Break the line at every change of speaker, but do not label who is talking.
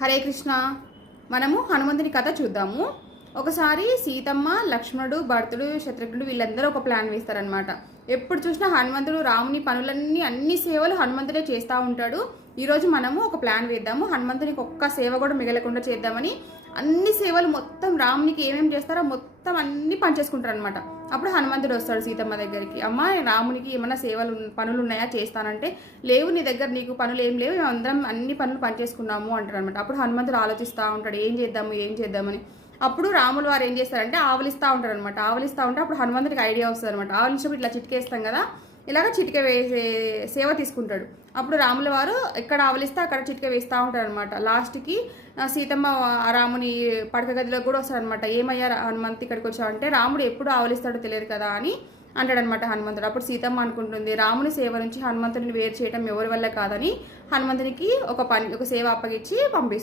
హరే కృష్ణ. మనము హనుమంతుని కథ చూద్దాము. ఒకసారి సీతమ్మ లక్ష్మణుడు భరతుడు శత్రుఘ్నుడు వీళ్ళందరూ ఒక ప్లాన్ వేస్తారనమాట ఎప్పుడు చూసినా హనుమంతుడు రాముని పనులన్నీ అన్ని సేవలు హనుమంతుడే చేస్తూ ఉంటాడు. ఈరోజు మనము ఒక ప్లాన్ వేద్దాము. హనుమంతునికి ఒక్క సేవ కూడా మిగలకుండా చేద్దామని అన్ని సేవలు మొత్తం రామునికి ఏమేమి చేస్తారో మొత్తం అన్ని పనిచేసుకుంటారు అనమాట అప్పుడు హనుమంతుడు వస్తాడు సీతమ్మ దగ్గరికి. అమ్మ రామునికి ఏమైనా సేవలు పనులు ఉన్నాయా చేస్తానంటే లేవు నీ దగ్గర నీకు పనులు ఏం లేవు మేము అందరం అన్ని పనులు పనిచేసుకున్నాము అంటారు అనమాట అప్పుడు హనుమంతుడు ఆలోచిస్తూ ఉంటాడు ఏం చేద్దాము ఏం చేద్దామని. అప్పుడు రాములు వారు ఏం చేస్తారంటే ఆవలిస్తూ ఉంటారు అనమాట ఆవలిస్తూ ఉంటే అప్పుడు హనుమంతుడికి ఐడియా వస్తుంది అనమాట ఆవలించినప్పుడు ఇట్లా చిటికేస్తాం కదా ఇలాగ చిటిక వేసే సేవ తీసుకుంటాడు. అప్పుడు రాముల వారు ఎక్కడ ఆవలిస్తే అక్కడ చిటిక వేస్తూ ఉంటారు అనమాట లాస్ట్కి సీతమ్మ రాముని పడక గదిలో కూడా వస్తాడనమాట ఏమయ్యా హనుమంత్ ఇక్కడికి వచ్చావు అంటే రాముడు ఎప్పుడు ఆవలిస్తాడో తెలియదు కదా అని అంటాడనమాట హనుమంతుడు. అప్పుడు సీతమ్మ అనుకుంటుంది రాముని సేవ నుంచి హనుమంతుడిని వేరు చేయడం ఎవరి వల్ల కాదని హనుమంతునికి ఒక పని ఒక సేవ అప్పగించి పంపిస్తుంది